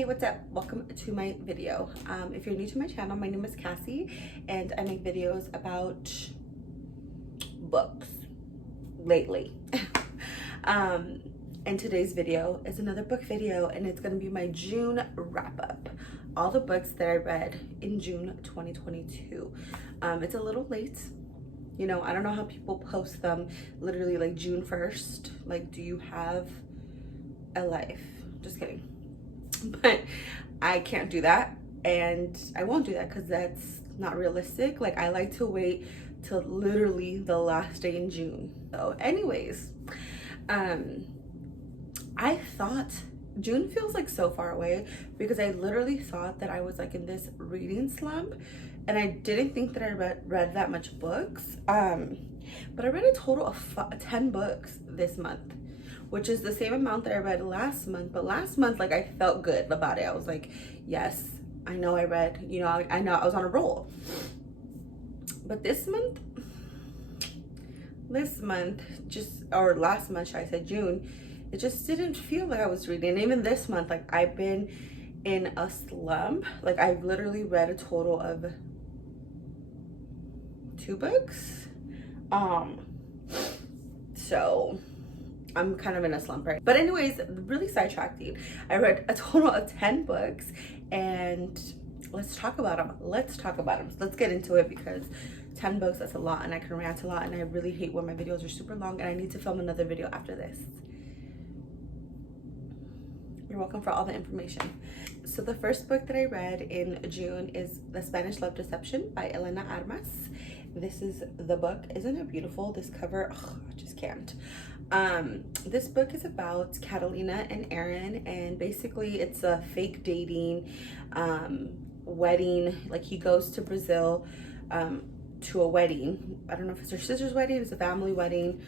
Hey, what's up? Welcome to my video. If you're new to my channel, my name is Kassy and I make videos about books lately. And today's video is another book video, and it's going to be my June wrap-up. All the books that I read in June 2022. It's a little late. You know, I don't know how people post them literally like June 1st. Like, do you have a life? Just kidding. But I can't do that, and I won't do that because that's not realistic. Like, I like to wait till literally the last day in June. So anyways, I thought June feels like so far away because I literally thought that I was like in this reading slump, and I didn't think that I read that much books. But I read a total of 10 books this month, which is the same amount that I read last month. But last month, like, I felt good about it. I was like, yes, I know I read, you know, I know I was on a roll. But this month, or last month, I said June, it just didn't feel like I was reading. Even this month, like, I've been in a slump. Like, I've literally read a total of 2 books. So I'm kind of in a slump, right? But anyways, really sidetracking. I read a total of 10 books, and let's talk about them. Let's get into it, because 10 books, that's a lot, and I can rant a lot, and I really hate when my videos are super long, and I need to film another video after this. You're welcome for all the information. So the first book that I read in June is The Spanish Love Deception by Elena Armas. This is the book. Isn't it beautiful? This cover, oh, I just can't. This book is about Catalina and Aaron, and basically it's a fake dating wedding. Like, he goes to Brazil to a wedding. I don't know if it's her sister's wedding, it's a family wedding.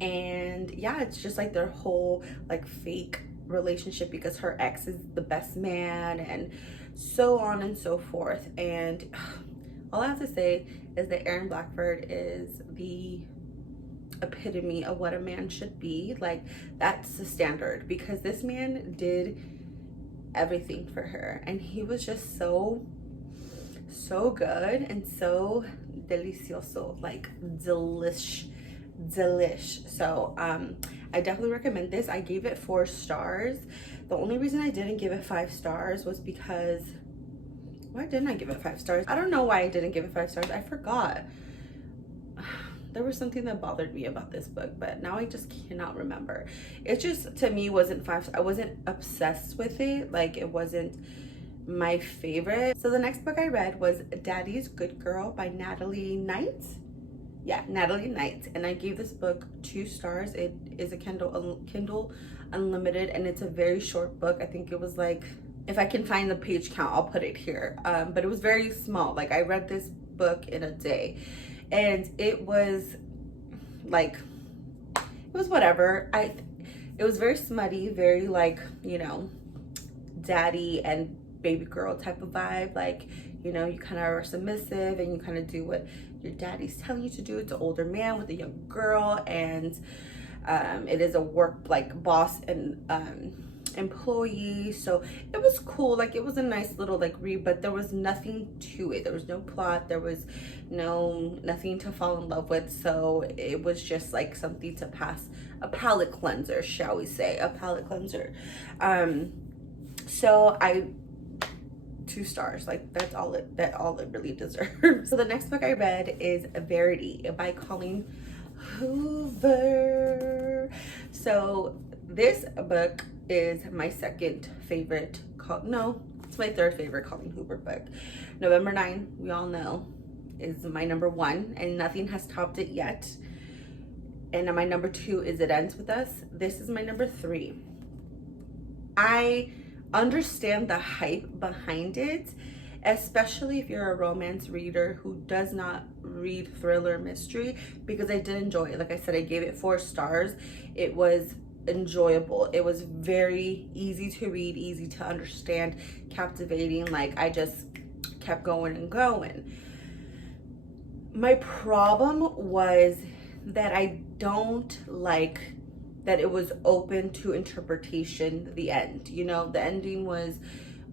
And yeah, it's just like their whole like fake relationship, because her ex is the best man, and so on and so forth. And all I have to say is that Aaron Blackford is the epitome of what a man should be. Like, that's the standard, because this man did everything for her, and he was just so good and so delicioso, like delish. So I definitely recommend this. I gave it 4 stars. The only reason I didn't give it 5 stars was because, why didn't I give it 5 stars? I don't know why I didn't give it 5 stars. I forgot. There was something that bothered me about this book, but now I just cannot remember. It just, to me, wasn't 5. I wasn't obsessed with it. Like, it wasn't my favorite. So the next book I read was Daddy's Good Girl by Natalie Knight. Yeah, Natalie Knight, and I gave this book 2 stars. It is a Kindle Unlimited, and it's a very short book. I think it was like, if I can find the page count, I'll put it here. But it was very small. Like, I read this book in a day, and it was like, it was whatever. It was very smutty, very like, you know, daddy and baby girl type of vibe. Like, you know, you kind of are submissive and you kind of do what your daddy's telling you to do. It's an older man with a young girl, and it is a work, like, boss and employee. So it was cool. Like, it was a nice little like read, but there was nothing to it. There was no plot. There was nothing to fall in love with. So it was just like something to pass, a palate cleanser, shall we say, a palate cleanser. So 2 stars. Like, that's all it really deserves. So the next book I read is Verity by Colleen Hoover. So this book is my second favorite, it's my 3rd favorite Colleen Hoover book. November 9, we all know, is my number 1, and nothing has topped it yet. And my number 2 is It Ends With Us. This is my number 3. I understand the hype behind it, especially if you're a romance reader who does not read thriller mystery, because I did enjoy it. Like I said, I gave it 4 stars. It was enjoyable. It was very easy to read, easy to understand, captivating. Like, I just kept going and going. My problem was that I don't like that it was open to interpretation, the end. You know, the ending was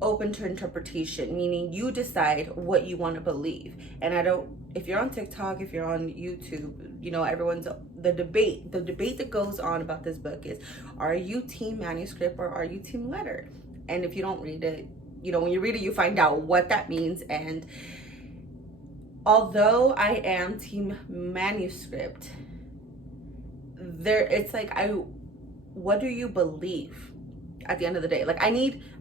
open to interpretation, meaning you decide what you want to believe. And I don't, if you're on TikTok, if you're on YouTube, you know, everyone's, the debate that goes on about this book is, are you team manuscript or are you team letter? And if you don't read it, you know, when you read it, you find out what that means. And although I am team manuscript, it's like, what do you believe at the end of the day? Like, I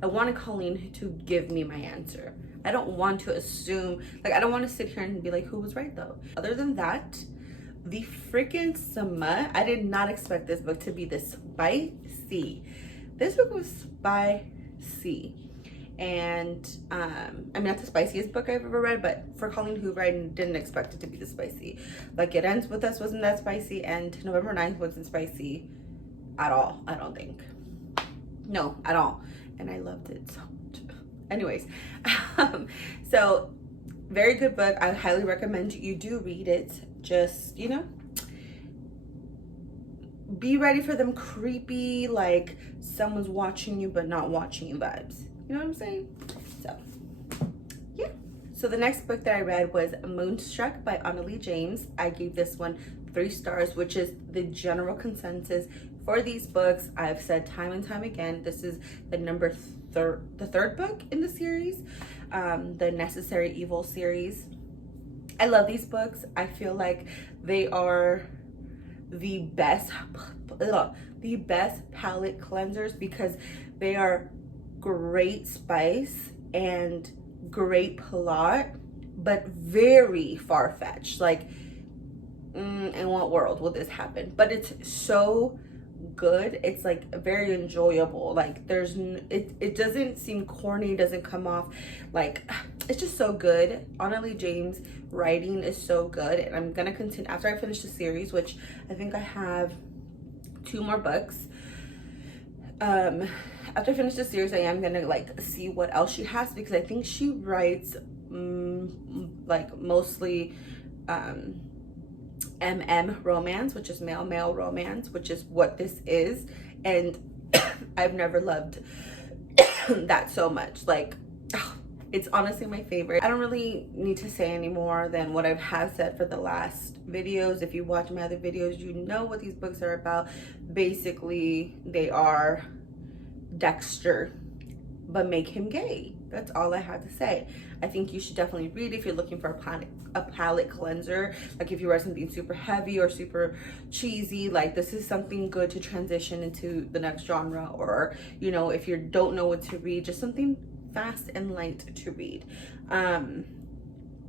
wanted Colleen to give me my answer. I don't want to assume, like, I don't want to sit here and be like, who was right though? Other than that, the freaking smut, I did not expect this book to be this spicy. This book was spicy. And I mean, not the spiciest book I've ever read, but for Colleen Hoover, I didn't expect it to be this spicy. Like, It Ends With Us wasn't that spicy, and November 9th wasn't spicy at all, I don't think. No, at all. And I loved it so much. Anyways, so very good book. I highly recommend you do read it. Just, you know, be ready for them creepy, like someone's watching you but not watching you vibes. You know what I'm saying? So, yeah. So the next book that I read was Moonstruck by Annalee James. I gave this one 3 stars, which is the general consensus for these books. I've said time and time again, this is the third book in the series, the Necessary Evil series. I love these books. I feel like they are the best palate cleansers because they are great spice and great plot, but very far-fetched. Like, in what world will this happen? But it's so good. It's like very enjoyable. Like, it doesn't seem corny, doesn't come off like, it's just so good. Annalee James writing is so good, and I'm gonna continue after I finish the series, which I think I have 2 more books. After I finish the series, I am gonna like see what else she has, because I think she writes like mostly romance, which is male romance, which is what this is. And I've never loved that so much. Like, it's honestly my favorite. I don't really need to say any more than what I have said for the last videos. If you watch my other videos, you know what these books are about. Basically, they are Dexter, but make him gay. That's all I have to say. I think you should definitely read if you're looking for a palate cleanser. Like, if you read something super heavy or super cheesy, like, this is something good to transition into the next genre. Or, you know, if you don't know what to read, just something fast and light to read.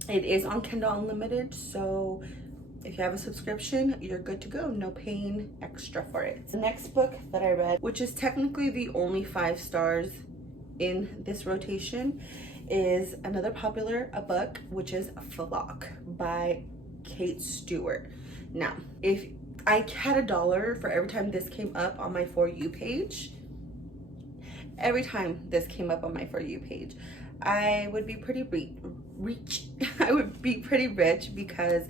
It is on Kindle Unlimited, so if you have a subscription, you're good to go. No paying extra for it. The next book that I read, which is technically the only 5 stars in this rotation, is another popular book, which is Flock by Kate Stewart. Now, if I had $1 for every time this came up on my For You page, every time this came up on my For You page, I would be pretty rich. I would be pretty rich, because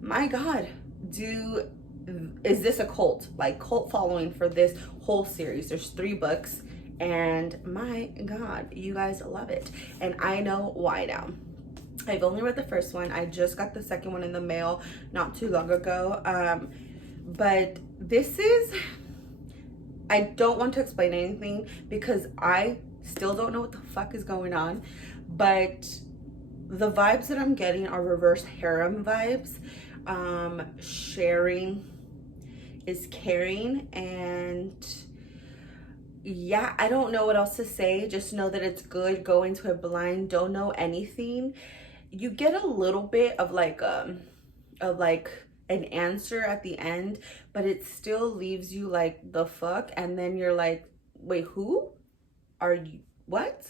my God, is this a cult? Like, cult following for this whole series. There's 3 books, and my God, you guys love it. And I know why now. I've only read the first one. I just got the second one in the mail not too long ago. But this is, I don't want to explain anything because I still don't know what the fuck is going on, but the vibes that I'm getting are reverse harem vibes. Sharing is caring, and yeah, I don't know what else to say. Just know that it's good. Go into it blind, don't know anything. You get a little bit of like an answer at the end, but it still leaves you like, the fuck? And then you're like, wait, who are you? What?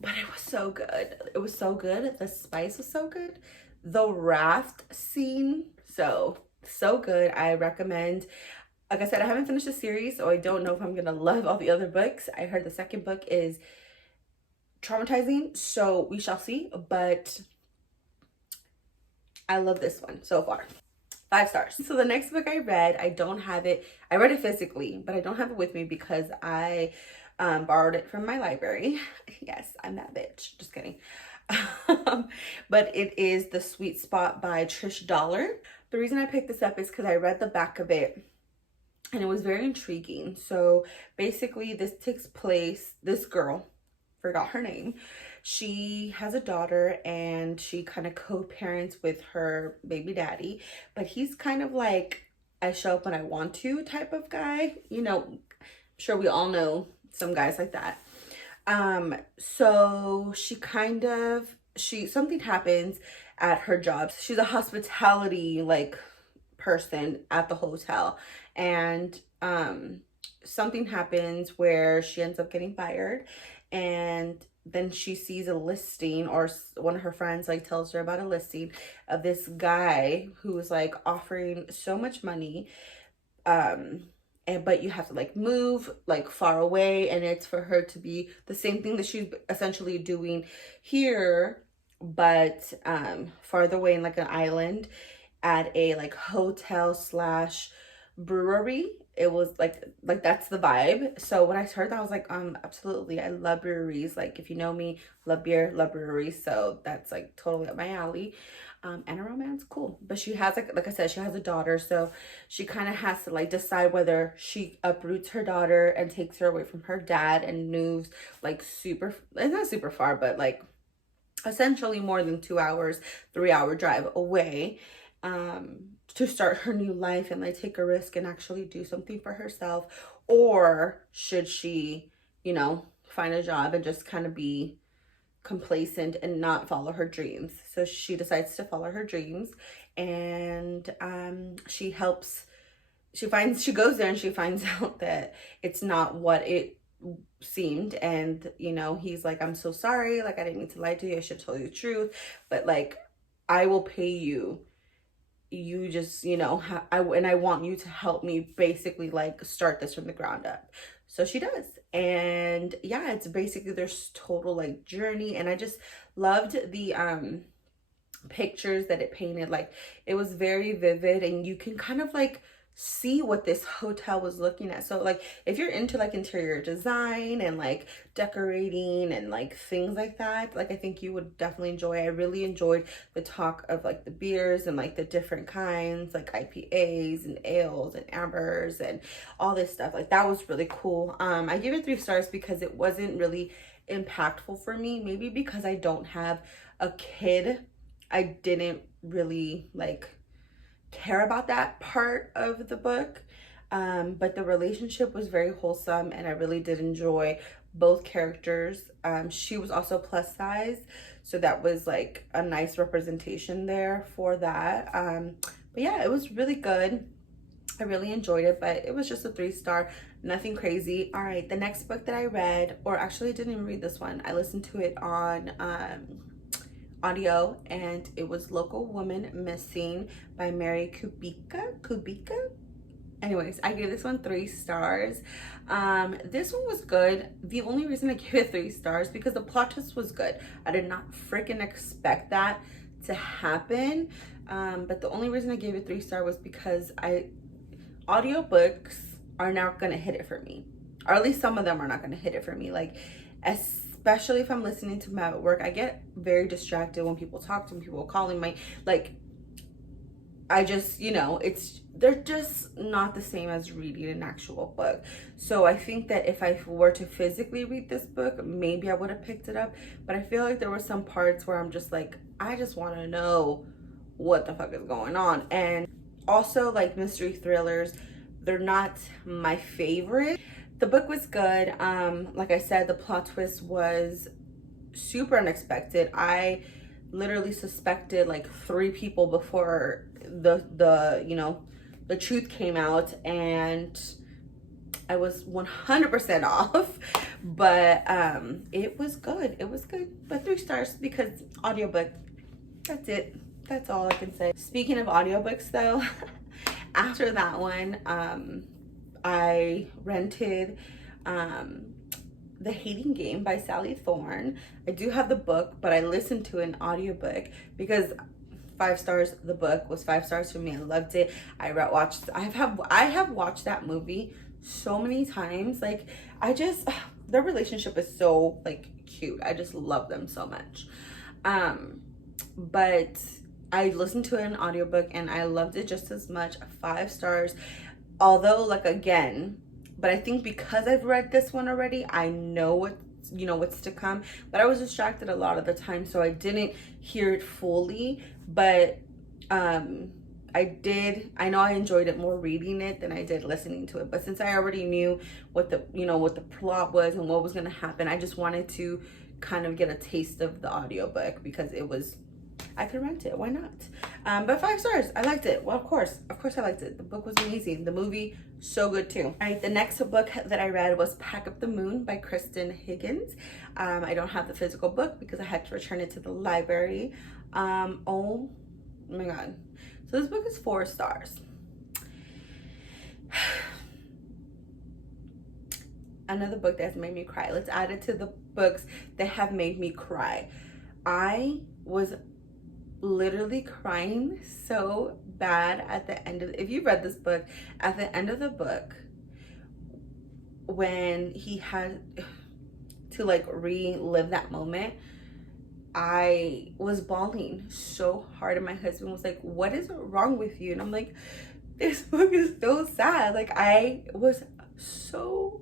But it was so good. It was so good. The spice was so good. The raft scene, so good. I recommend. Like I said, I haven't finished the series, so I don't know if I'm gonna love all the other books. I heard the second book is traumatizing, so we shall see. But I love this one so far. 5 stars. So the next book I read, I don't have it. I read it physically, but I don't have it with me because I borrowed it from my library. Yes, I'm that bitch. Just kidding. But it is The Sweet Spot by Trish Dollar. The reason I picked this up is because I read the back of it and it was very intriguing. So basically this takes place, this girl, forgot her name, she has a daughter and she kind of co-parents with her baby daddy, but he's kind of like, I show up when I want to type of guy. You know, I'm sure we all know some guys like that. So something happens at her job. She's a hospitality like person at the hotel, and something happens where she ends up getting fired, and then she sees a listing, or one of her friends like tells her about a listing of this guy who is like offering so much money, but you have to like move like far away, and it's for her to be the same thing that she's essentially doing here, but farther away in like an island at a like hotel slash brewery. It was like that's the vibe. So when I heard that, I was like, absolutely, I love breweries. Like, if you know me, love beer, love breweries. So that's like totally up my alley. And a romance, cool. But she has like I said, she has a daughter, so she kind of has to like decide whether she uproots her daughter and takes her away from her dad and moves like super, it's not super far, but like essentially more than 2 hours, 3-hour drive away, to start her new life and like take a risk and actually do something for herself. Or should she, you know, find a job and just kind of be complacent and not follow her dreams? So she decides to follow her dreams, and she goes there and she finds out that it's not what it seemed. And you know, he's like, I'm so sorry, like I didn't mean to lie to you, I should tell you the truth, but like I will pay you, you just, you know, I want you to help me basically like start this from the ground up. So she does. And yeah, it's basically there's total like journey. And I just loved the pictures that it painted. Like, it was very vivid, and you can kind of like see what this hotel was looking at. So like if you're into like interior design and like decorating and like things like that, like I think you would definitely enjoy. I really enjoyed the talk of like the beers and like the different kinds, like IPAs and ales and ambers and all this stuff. Like that was really cool. I gave it 3 stars because it wasn't really impactful for me. Maybe because I don't have a kid, I didn't really like care about that part of the book, but the relationship was very wholesome, and I really did enjoy both characters. She was also plus size, so that was like a nice representation there for that. But yeah, it was really good. I really enjoyed it, but it was just a 3-star, nothing crazy. All right, the next book that I read, or actually I didn't even read this one, I listened to it on audio, and it was Local Woman Missing by Mary Kubika. Anyways, I gave this one 3 stars. This one was good. The only reason I gave it 3 stars because the plot twist was good. I did not freaking expect that to happen. But the only reason I gave it 3 stars was because audiobooks are not gonna hit it for me, or at least some of them are not gonna hit it for me. Like, especially if I'm listening to them at work, I get very distracted when people talk to me, people calling me, like, I just, you know, they're just not the same as reading an actual book. So I think that if I were to physically read this book, maybe I would have picked it up, but I feel like there were some parts where I'm just like, I just want to know what the fuck is going on. And also, like, mystery thrillers, they're not my favorite. The book was good. Like I said, the plot twist was super unexpected. I literally suspected like 3 people before the you know, the truth came out, and I was 100% off. But it was good. It was good. But 3 stars because audiobook. That's it. That's all I can say. Speaking of audiobooks though, after that one, I rented The Hating Game by Sally Thorne. I do have the book, but I listened to an audiobook because 5 stars. The book was 5 stars for me. I loved it. I have watched that movie so many times. Like, their relationship is so like cute. I just love them so much. But I listened to it in audiobook and I loved it just as much. 5 stars. Although, like, again, but I think because I've read this one already, I know what's to come. But I was distracted a lot of the time, so I didn't hear it fully. But I know I enjoyed it more reading it than I did listening to it. But since I already knew what the plot was and what was going to happen, I just wanted to kind of get a taste of the audiobook because I could rent it. Why not? But 5 stars. I liked it. Well, of course I liked it. The book was amazing. The movie, so good too. All right, the next book that I read was Pack Up the Moon by Kristen Higgins. I don't have the physical book because I had to return it to the library. Oh my God. So this book is 4 stars. Another book that's made me cry. Let's add it to the books that have made me cry. I was literally crying so bad at the end of, if you read this book, at the end of the book, when he had to like relive that moment, I was bawling so hard, and my husband was like, "What is wrong with you?" And I'm like, this book is so sad. Like, I was so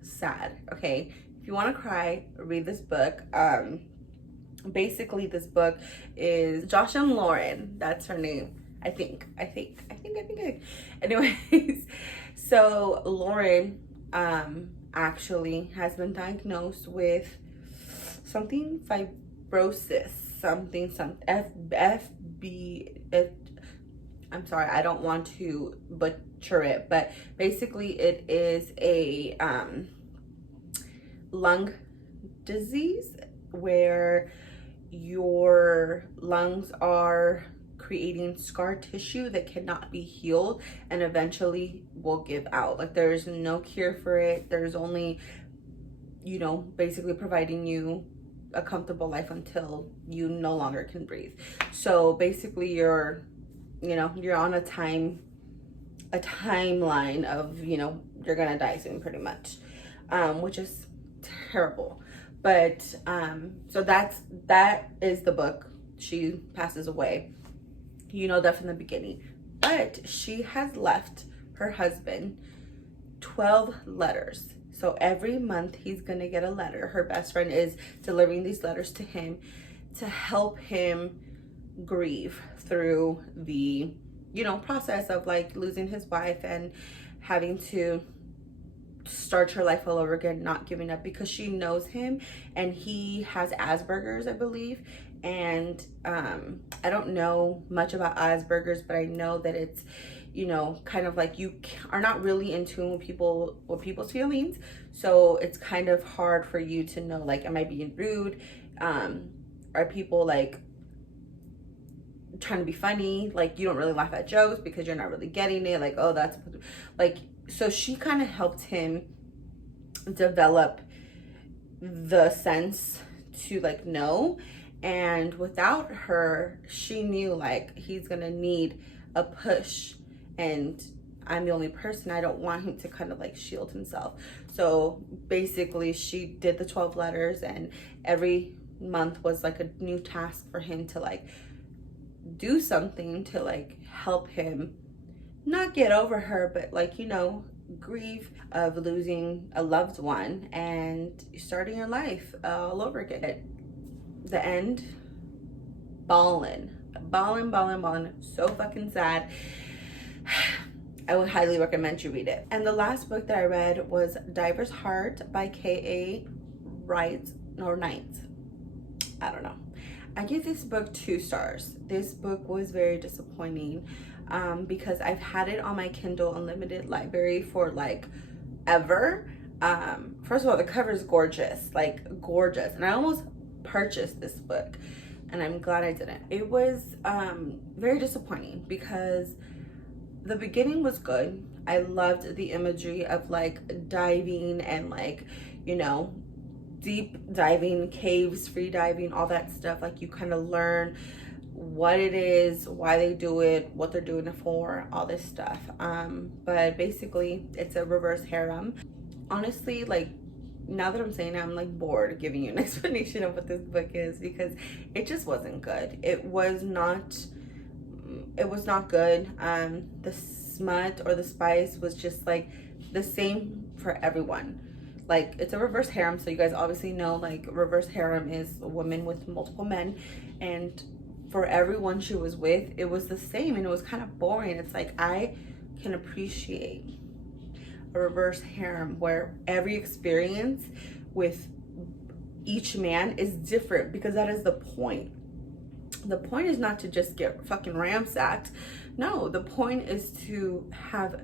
sad. Okay, if you want to cry, read this book. Basically, this book is Josh and Lauren. That's her name. I think. Anyways, so Lauren actually has been diagnosed with something fibrosis, something I'm sorry, I don't want to butcher it, but basically it is a lung disease where your lungs are creating scar tissue that cannot be healed and eventually will give out. Like, there's no cure for it. There's only, basically providing you a comfortable life until you no longer can breathe. So basically you're on a timeline of, you're gonna die soon, pretty much, which is terrible. But so that is the book. She passes away. You know that from the beginning. But she has left her husband 12 letters. So every month he's gonna get a letter. Her best friend is delivering these letters to him to help him grieve through the, process of like losing his wife and having to start her life all over again, not giving up, because she knows him and he has Asperger's, I believe. And I don't know much about Asperger's, but I know that it's, kind of like you are not really in tune with people's feelings. So it's kind of hard for you to know, like, am I being rude? Are people like trying to be funny? Like, you don't really laugh at jokes because you're not really getting it. Like, oh, that's like, so she kind of helped him develop the sense to like know. And without her, she knew like he's gonna need a push, and I'm the only person. I don't want him to kind of like shield himself. So basically she did the 12 letters, and every month was like a new task for him to like do something to like help him not get over her, but like, grieve of losing a loved one and starting your life all over again. At the end, bawling, so fucking sad. I would highly recommend you read it. And the last book that I read was Diver's Heart by K.A. Knight. I don't know. I give this book 2 stars. This book was very disappointing because I've had it on my Kindle Unlimited library for like ever. First of all, the cover is gorgeous, like gorgeous. And I almost purchased this book and I'm glad I didn't. It was very disappointing because the beginning was good. I loved the imagery of like diving and like, deep diving, caves, free diving, all that stuff. Like, you kind of learn what it is, why they do it, what they're doing it for, all this stuff. But basically it's a reverse harem. Honestly, like, now that I'm saying it, I'm like bored giving you an explanation of what this book is, because it just wasn't good. It was not good. The smut or the spice was just like the same for everyone. Like, it's a reverse harem, so you guys obviously know, like, reverse harem is a woman with multiple men, and for everyone she was with, it was the same, and it was kind of boring. It's like, I can appreciate a reverse harem where every experience with each man is different, because that is the point. The point is not to just get fucking ransacked. No, the point is to have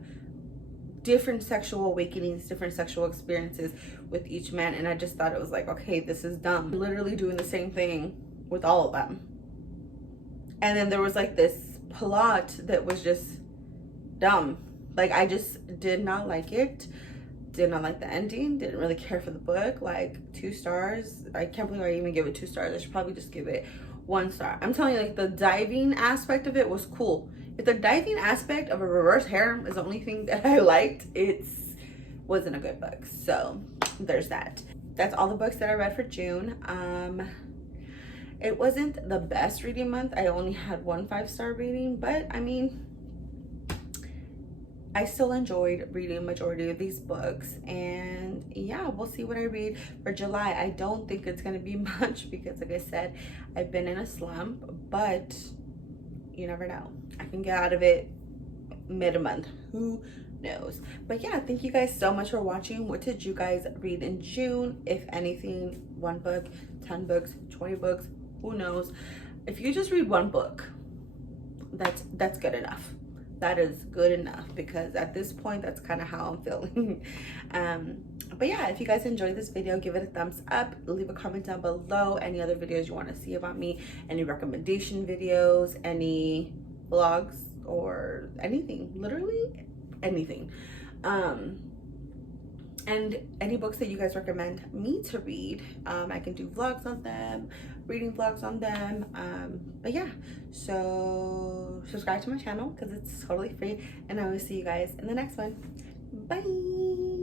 different sexual awakenings, different sexual experiences with each man. And I just thought it was like, okay, this is dumb. Literally doing the same thing with all of them. And then there was like this plot that was just dumb. Like, I just did not like it. Did not like the ending. Didn't really care for the book. Like, 2 stars. I can't believe I even give it 2 stars. I should probably just give it 1 star. I'm telling you, like, the diving aspect of it was cool. If the diving aspect of a reverse harem is the only thing that I liked, it wasn't a good book. So there's that. That's all the books that I read for June. It wasn't the best reading month. I only had 1 5-star rating, but I mean, I still enjoyed reading a majority of these books. And yeah, we'll see what I read for July. I don't think it's going to be much because, like I said, I've been in a slump, but you never know. I can get out of it mid-month. Who knows? But yeah, thank you guys so much for watching. What did you guys read in June? If anything, 1 book, 10 books, 20 books, who knows? If you just read 1 book, that's good enough. That is good enough, because at this point, that's kind of how I'm feeling. But yeah, if you guys enjoyed this video, give it a thumbs up. Leave a comment down below. Any other videos you want to see about me, any recommendation videos, any vlogs, or anything, literally anything. And any books that you guys recommend me to read. I can do vlogs on them, reading vlogs on them. But yeah, so subscribe to my channel because it's totally free, and I will see you guys in the next one. Bye.